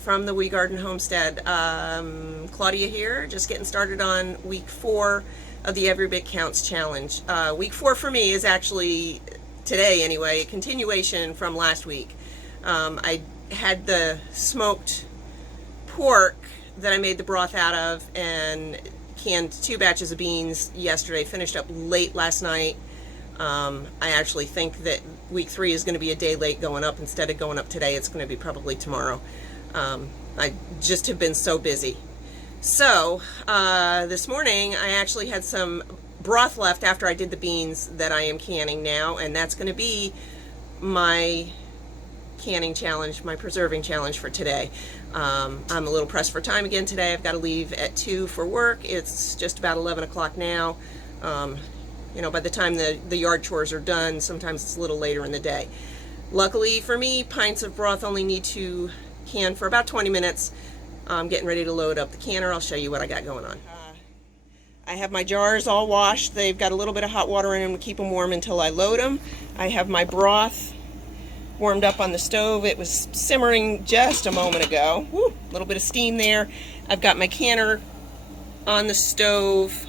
from the Wee Garden Homestead. Claudia here, just getting started on week 4 of the Every Bit Counts challenge. Week 4 for me is actually, today anyway, a continuation from last week. I had the smoked pork that I made the broth out of and canned 2 batches of beans yesterday, finished up late last night. I actually think that week 3 is going to be a day late going up. Instead of going up today, it's going to be probably tomorrow. I just have been so busy. So this morning I actually had some broth left after I did the beans that I am canning now, and that's going to be my canning challenge, my preserving challenge for today. I'm a little pressed for time again today. I've got to leave at 2 for work. It's just about 11 o'clock now. You know, by the time the yard chores are done, sometimes it's a little later in the day. Luckily for me, pints of broth only need to can for about 20 minutes. I'm getting ready to load up the canner. I'll show you what I got going on. I have my jars all washed. They've got a little bit of hot water in them to keep them warm until I load them. I have my broth warmed up on the stove. It was simmering just a moment ago. Woo, a little bit of steam there. I've got my canner on the stove,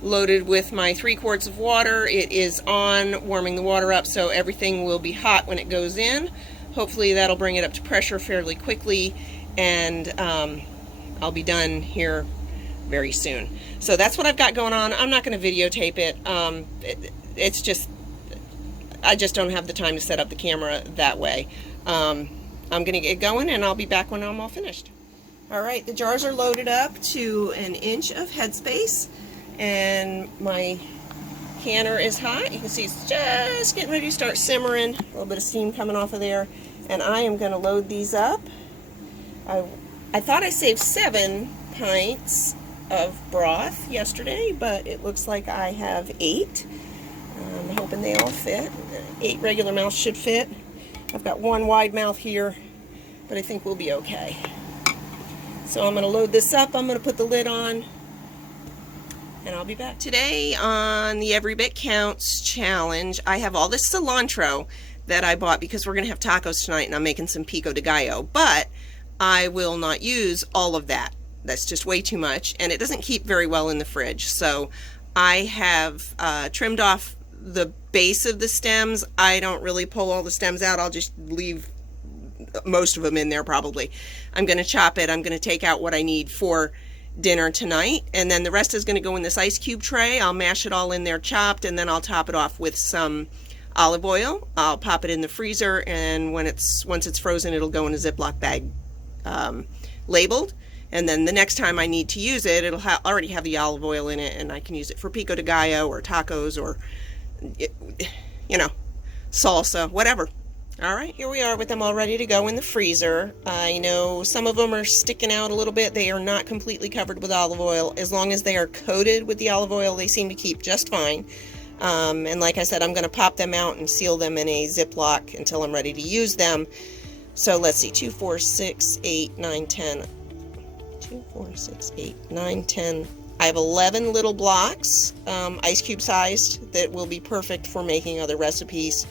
loaded with my 3 quarts of water. It is on, warming the water up, so everything will be hot when it goes in. Hopefully that'll bring it up to pressure fairly quickly, and I'll be done here very soon. So that's what I've got going on. I'm not going to videotape it. It's just, I just don't have the time to set up the camera that way. I'm going to get going, and I'll be back when I'm all finished. All right, the jars are loaded up to 1 inch of headspace, and my canner is hot. You can see it's just getting ready to start simmering. A little bit of steam coming off of there, and I am going to load these up. I thought I saved 7 pints of broth yesterday, but it looks like I have 8. I'm hoping they all fit. 8 regular mouths should fit. I've got 1 wide mouth here, but I think we'll be okay. So I'm going to load this up. I'm going to put the lid on, and I'll be back. Today on the Every Bit Counts challenge, I have all this cilantro that I bought because we're going to have tacos tonight, and I'm making some pico de gallo, but I will not use all of that. That's just way too much, and it doesn't keep very well in the fridge. So I have trimmed off the base of the stems. I don't really pull all the stems out. I'll just leave most of them in there probably. I'm going to chop it. I'm going to take out what I need for dinner tonight, and then the rest is going to go in this ice cube tray. I'll mash it all in there chopped, and then I'll top it off with some olive oil. I'll pop it in the freezer, and once it's frozen, it'll go in a Ziploc bag labeled, and then the next time I need to use it, it'll already have the olive oil in it, and I can use it for pico de gallo or tacos or, you know, salsa, whatever. All right, here we are with them all ready to go in the freezer. I know some of them are sticking out a little bit. They are not completely covered with olive oil. As long as they are coated with the olive oil, they seem to keep just fine. And like I said, I'm going to pop them out and seal them in a Ziploc until I'm ready to use them. So let's see, 2, 4, 6, 8, 9, 10. 2, 4, 6, 8, 9, 10. I have 11 little blocks, ice cube sized, that will be perfect for making other recipes.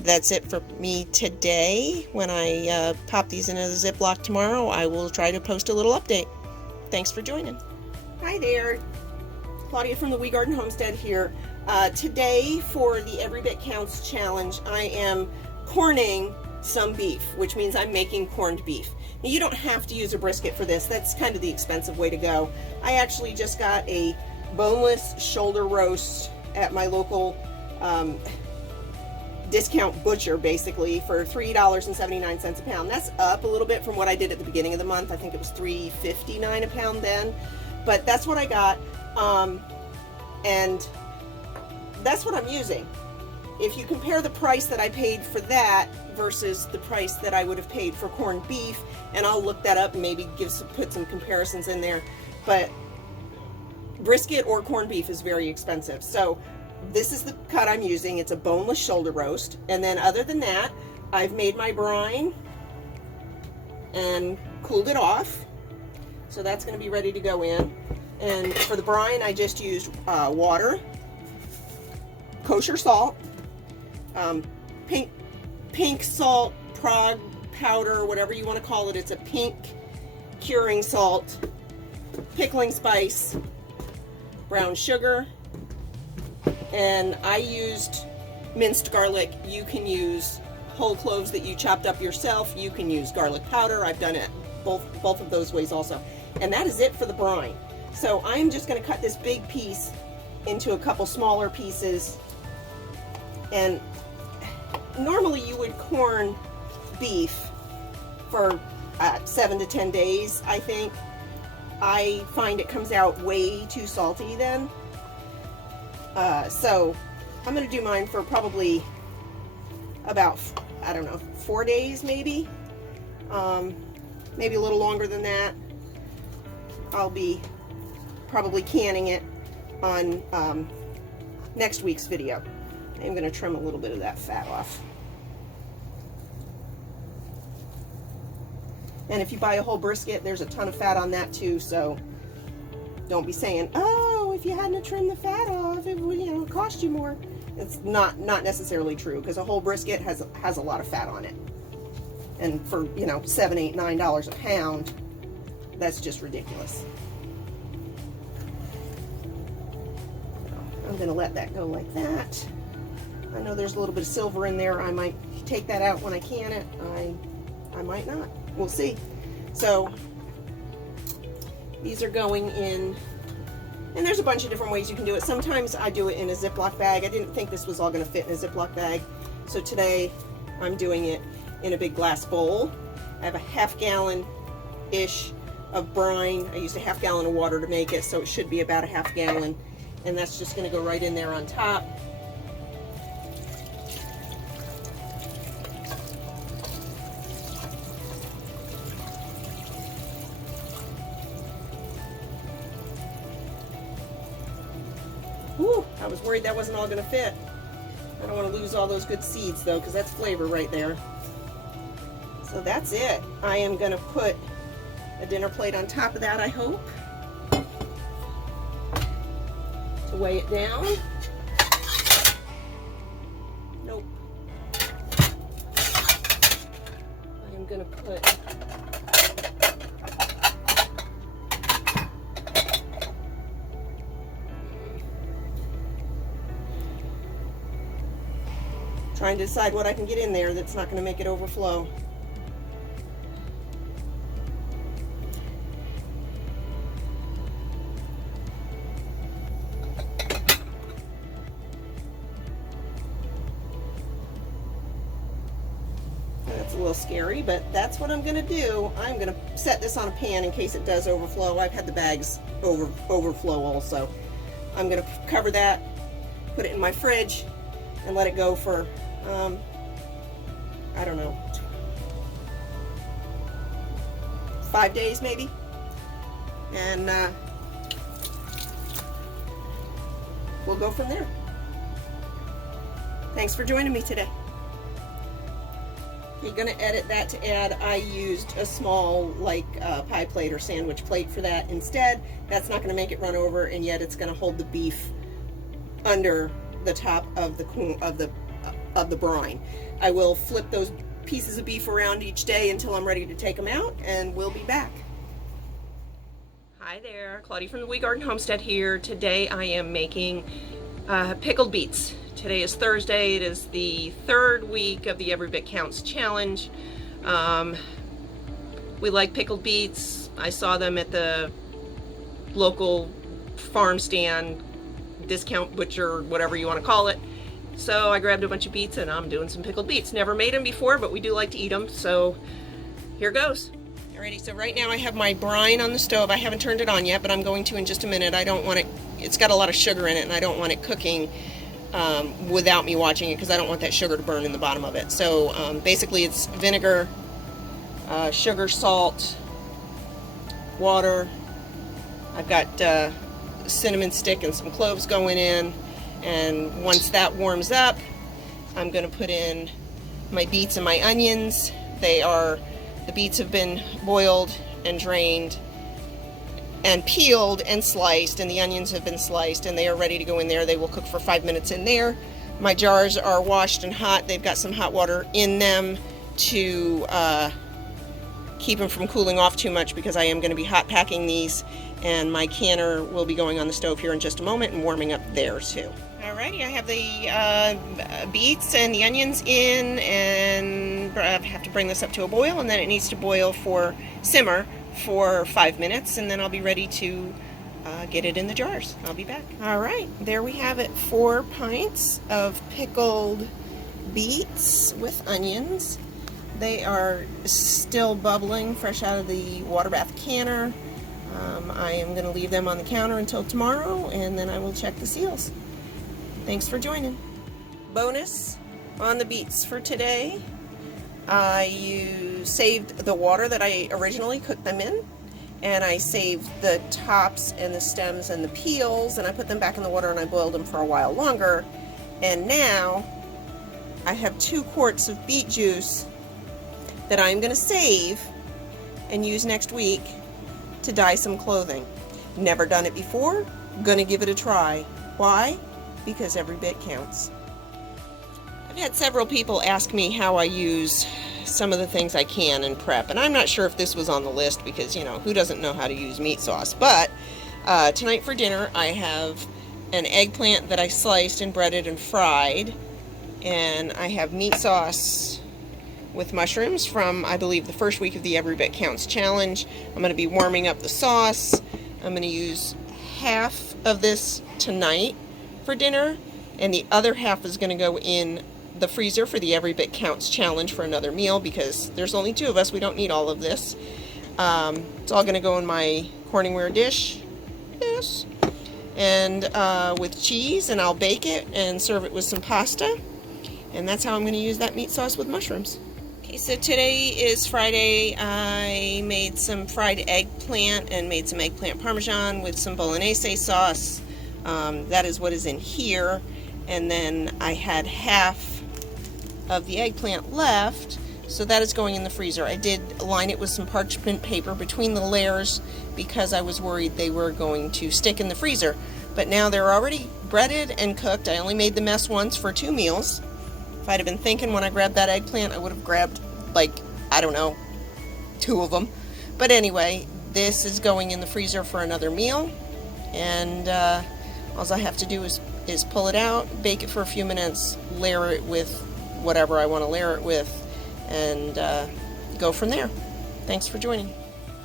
That's it for me today. When I pop these into the Ziploc tomorrow, I will try to post a little update. Thanks for joining. Hi there, Claudia from the Wee Garden Homestead here. Today for the Every Bit Counts challenge, I am corning some beef, which means I'm making corned beef. Now, you don't have to use a brisket for this. That's kind of the expensive way to go. I actually just got a boneless shoulder roast at my local discount butcher, basically, for $3.79 a pound. That's up a little bit from what I did at the beginning of the month. I think it was $3.59 a pound then, but that's what I got, and that's what I'm using. If you compare the price that I paid for that versus the price that I would have paid for corned beef, and I'll look that up and maybe put some comparisons in there, but brisket or corned beef is very expensive. So this is the cut I'm using. It's a boneless shoulder roast, and then other than that, I've made my brine and cooled it off, so that's going to be ready to go in. And for the brine, I just used water, kosher salt, pink salt, Prague powder, whatever you want to call it. It's a pink curing salt, pickling spice, brown sugar, and I used minced garlic. You can use whole cloves that you chopped up yourself. You can use garlic powder. I've done it both of those ways also. And that is it for the brine. So I'm just going to cut this big piece into a couple smaller pieces. And normally you would corn beef for 7 to 10 days, I think. I find it comes out way too salty then. So I'm going to do mine for probably about, I don't know, 4 days maybe. Maybe a little longer than that. I'll be probably canning it on next week's video. I'm going to trim a little bit of that fat off. And if you buy a whole brisket, there's a ton of fat on that too, so don't be saying, oh, if you hadn't trimmed the fat off, it would, you know, cost you more. It's not necessarily true, because a whole brisket has a lot of fat on it. And for, you know, $7, $8, $9 a pound, that's just ridiculous. I'm going to let that go like that. I know there's a little bit of silver in there. I might take that out when I can it. I might not. We'll see. So these are going in, and there's a bunch of different ways you can do it. Sometimes I do it in a Ziploc bag. I didn't think this was all going to fit in a Ziploc bag, so today I'm doing it in a big glass bowl. I have a half-gallon-ish of brine. I used a half-gallon of water to make it, so it should be about a half gallon, and that's just going to go right in there on top. Whew, I was worried that wasn't all going to fit. I don't want to lose all those good seeds though, because that's flavor right there. So that's it. I am going to put a dinner plate on top of that, I hope, to weigh it down. Nope. I am going to put trying to decide what I can get in there that's not going to make it overflow. That's a little scary, but that's what I'm going to do. I'm going to set this on a pan in case it does overflow. I've had the bags overflow also. I'm going to cover that, put it in my fridge, and let it go for I don't know, 5 days maybe, and we'll go from there. Thanks for joining me today. You're going to edit that to add, I used a small pie plate or sandwich plate for that instead. That's not going to make it run over, and yet it's going to hold the beef under the top of the brine. I will flip those pieces of beef around each day until I'm ready to take them out, and we'll be back. Hi there, Claudia from the Wee Garden Homestead here. Today I am making pickled beets. Today is Thursday. It is the third week of the Every Bit Counts challenge. We like pickled beets. I saw them at the local farm stand, discount butcher, whatever you want to call it. So I grabbed a bunch of beets and I'm doing some pickled beets. Never made them before, but we do like to eat them, so here goes. Alrighty, so right now I have my brine on the stove. I haven't turned it on yet, but I'm going to in just a minute. I don't want it, it's got a lot of sugar in it, and I don't want it cooking without me watching it, because I don't want that sugar to burn in the bottom of it. So basically it's vinegar, sugar, salt, water. I've got cinnamon stick and some cloves going in, and once that warms up, I'm going to put in my beets and my onions. The beets have been boiled and drained and peeled and sliced, and the onions have been sliced, and they are ready to go in there. They will cook for 5 minutes in there. My jars are washed and hot. They've got some hot water in them to keep them from cooling off too much, because I am going to be hot packing these, and my canner will be going on the stove here in just a moment and warming up there too. Alrighty, I have the beets and the onions in, and I have to bring this up to a boil, and then it needs to simmer for 5 minutes, and then I'll be ready to get it in the jars. I'll be back. Alright, there we have it, 4 pints of pickled beets with onions. They are still bubbling, fresh out of the water bath canner. I am going to leave them on the counter until tomorrow, and then I will check the seals. Thanks for joining. Bonus on the beets for today. I saved the water that I originally cooked them in, and I saved the tops and the stems and the peels, and I put them back in the water and I boiled them for a while longer. And now I have 2 quarts of beet juice that I'm going to save and use next week to dye some clothing. Never done it before, gonna give it a try. Why? Because every bit counts. I've had several people ask me how I use some of the things I can in prep, and I'm not sure if this was on the list because, you know, who doesn't know how to use meat sauce? But tonight for dinner I have an eggplant that I sliced and breaded and fried, and I have meat sauce with mushrooms from, I believe, the first week of the Every Bit Counts challenge. I'm going to be warming up the sauce. I'm going to use half of this tonight for dinner, and the other half is going to go in the freezer for the Every Bit Counts challenge for another meal, because there's only 2 of us. We don't need all of this. It's all going to go in my Corningware dish. Yes. And with cheese, and I'll bake it and serve it with some pasta. And that's how I'm going to use that meat sauce with mushrooms. Okay, so today is Friday. I made some fried eggplant and made some eggplant parmesan with some bolognese sauce. That is what is in here. And then I had half of the eggplant left, so that is going in the freezer. I did line it with some parchment paper between the layers because I was worried they were going to stick in the freezer. But now they're already breaded and cooked. I only made the mess once for 2 meals. If I'd have been thinking when I grabbed that eggplant, I would have grabbed, like, I don't know, 2 of them. But anyway, this is going in the freezer for another meal, and all I have to do is pull it out, bake it for a few minutes, layer it with whatever I want to layer it with, and go from there. Thanks for joining.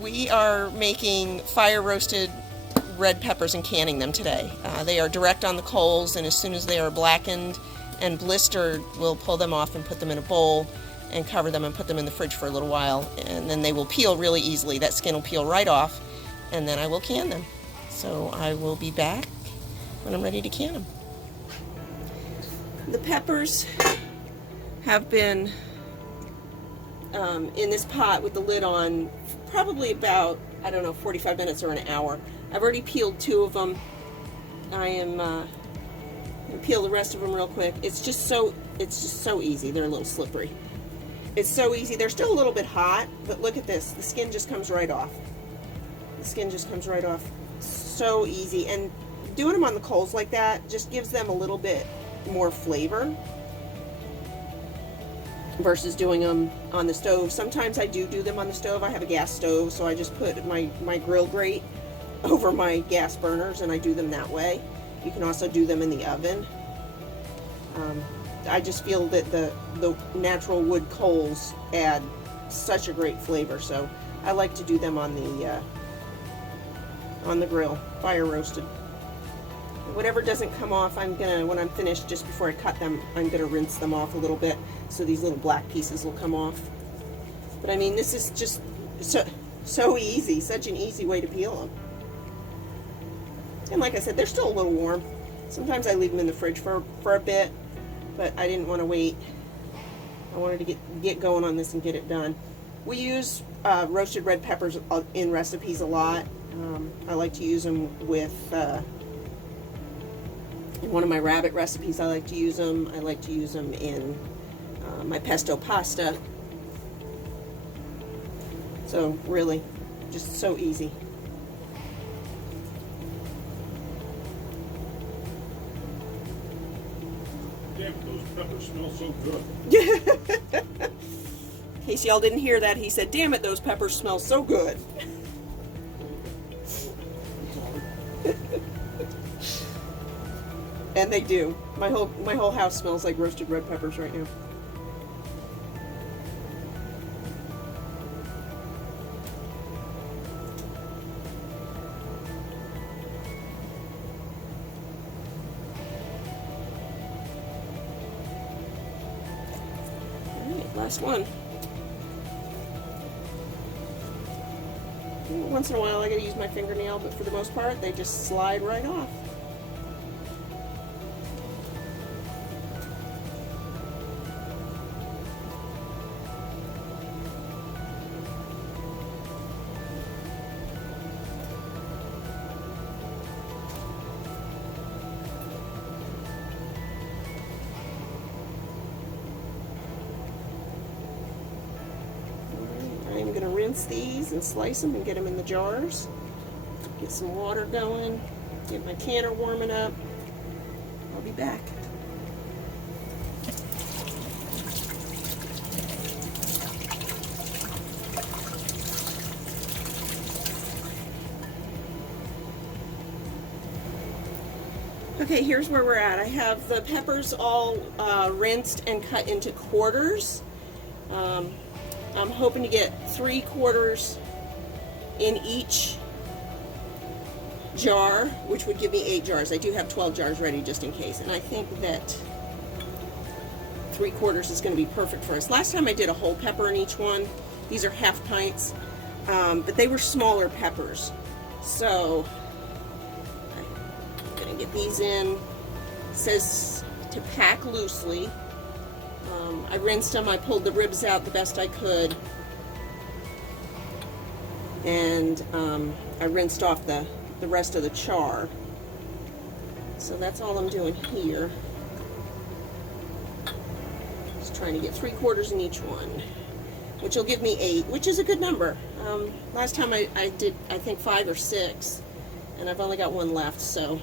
We are making fire-roasted red peppers and canning them today. They are direct on the coals, and as soon as they are blackened and blistered, we'll pull them off and put them in a bowl and cover them and put them in the fridge for a little while, and then they will peel really easily. That skin will peel right off, and then I will can them. So I will be back when I'm ready to can them. The peppers have been in this pot with the lid on probably about, I don't know, 45 minutes or an hour. I've already peeled 2 of them. I am going to peel the rest of them real quick. It's just so easy. They're a little slippery. It's so easy. They're still a little bit hot, but look at this. The skin just comes right off. The skin just comes right off. So easy. And doing them on the coals like that just gives them a little bit more flavor versus doing them on the stove. Sometimes I do them on the stove. I have a gas stove, so I just put my grill grate over my gas burners and I do them that way. You can also do them in the oven. I just feel that the natural wood coals add such a great flavor, so I like to do them on the grill, fire roasted. Whatever doesn't come off, I'm gonna, when I'm finished, just before I cut them, I'm gonna rinse them off a little bit so these little black pieces will come off. But I mean, this is just so easy, such an easy way to peel them. And like I said, they're still a little warm. Sometimes I leave them in the fridge for a bit, but I didn't want to wait. I wanted to get going on this and get it done. We use roasted red peppers in recipes a lot. I like to use them with, in one of my rabbit recipes I like to use them. I like to use them in my pesto pasta. So really, just so easy. Damn, those peppers smell so good. In case y'all didn't hear that, he said, "Damn it, those peppers smell so good." And they do. My whole house smells like roasted red peppers right now. Last one. Once in a while I gotta use my fingernail, but for the most part they just slide right off. I'm going to rinse these and slice them and get them in the jars. Get some water going. Get my canner warming up. I'll be back. Okay, here's where we're at. I have the peppers all rinsed and cut into quarters. I'm hoping to get 3/4 in each jar, which would give me 8 jars. I do have 12 jars ready just in case, and I think that 3/4 is going to be perfect for us. Last time I did a whole pepper in each one. These are half pints, but they were smaller peppers. So I'm going to get these in. It says to pack loosely. I rinsed them, I pulled the ribs out the best I could, and I rinsed off the rest of the char. So that's all I'm doing here. Just trying to get 3/4 in each one, which will give me 8, which is a good number. Last time I did, I think 5 or 6, and I've only got 1 left, so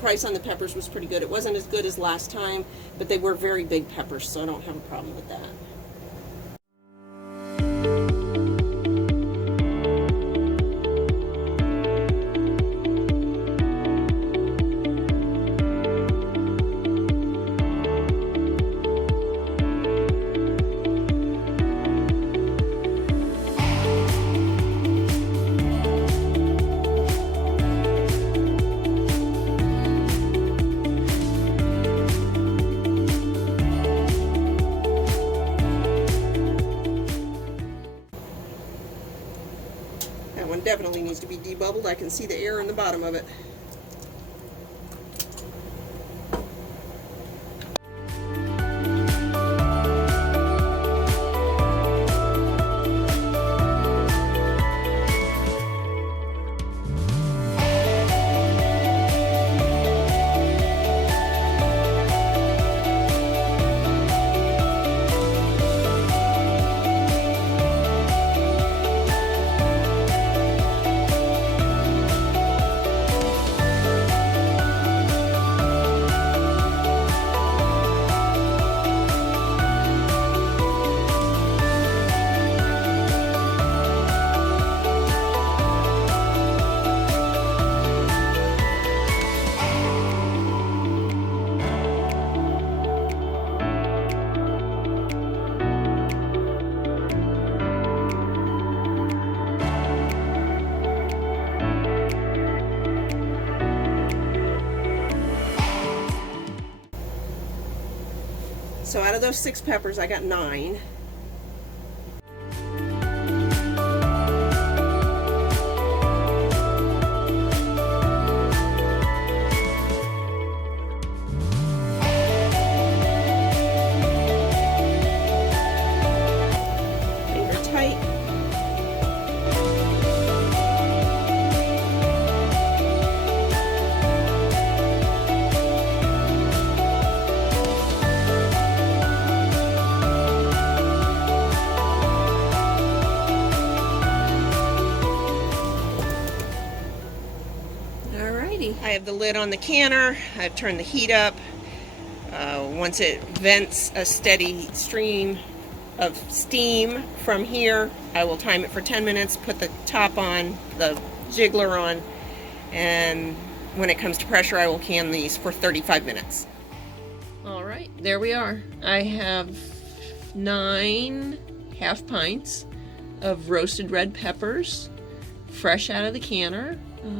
price on the peppers was pretty good. It wasn't as good as last time, but they were very big peppers, so I don't have a problem with that. That one definitely needs to be debubbled. I can see the air in the bottom of it. So out of those 6 peppers, I got 9. Finger tight. I have the lid on the canner. I've turned the heat up. Once it vents a steady stream of steam from here, I will time it for 10 minutes, put the top on, the jiggler on, and when it comes to pressure, I will can these for 35 minutes. All right, there we are. I have 9 half pints of roasted red peppers, fresh out of the canner.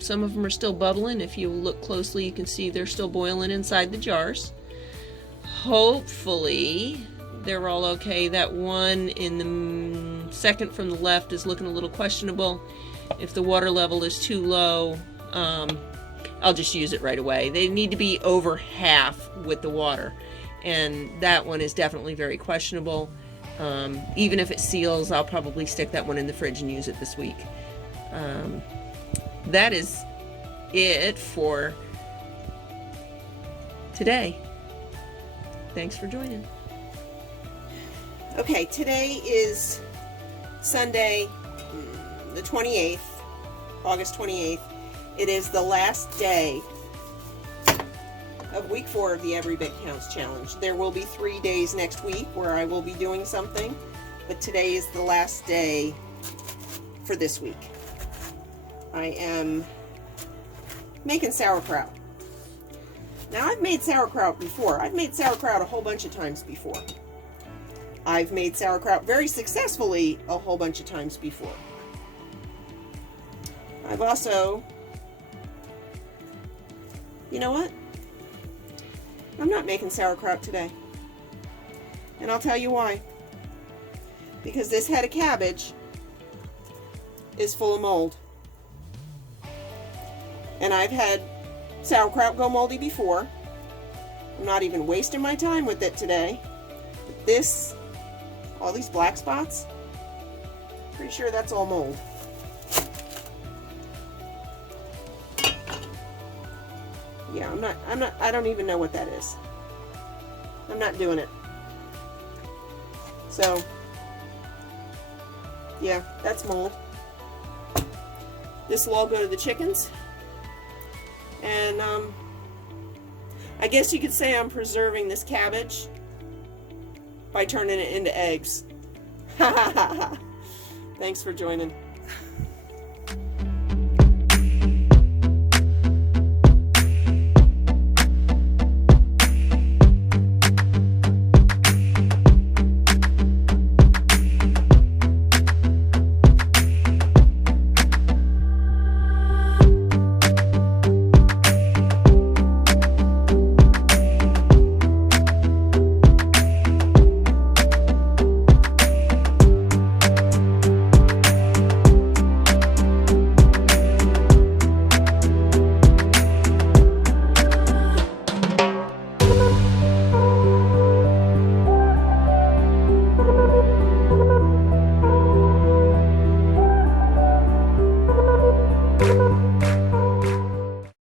Some of them are still bubbling. If you look closely, you can see they're still boiling inside the jars. Hopefully, they're all okay. That one in the second from the left is looking a little questionable. If the water level is too low, I'll just use it right away. They need to be over half with the water, and that one is definitely very questionable. Even if it seals, I'll probably stick that one in the fridge and use it this week. That is it for today. Thanks for joining. Okay, today is Sunday, the 28th, August 28th. It is the last day of week 4 of the Every Bit Counts Challenge. There will be 3 days next week where I will be doing something, but today is the last day for this week. I am making sauerkraut. Now, I've made sauerkraut before. I've made sauerkraut a whole bunch of times before. I've made sauerkraut very successfully a whole bunch of times before. I've also, you know what? I'm not making sauerkraut today. And I'll tell you why. Because this head of cabbage is full of mold. And I've had sauerkraut go moldy before. I'm not even wasting my time with it today. But this, all these black spots, pretty sure that's all mold. Yeah, I don't even know what that is. I'm not doing it. So, yeah, that's mold. This will all go to the chickens. And, I guess you could say I'm preserving this cabbage by turning it into eggs. Thanks for joining.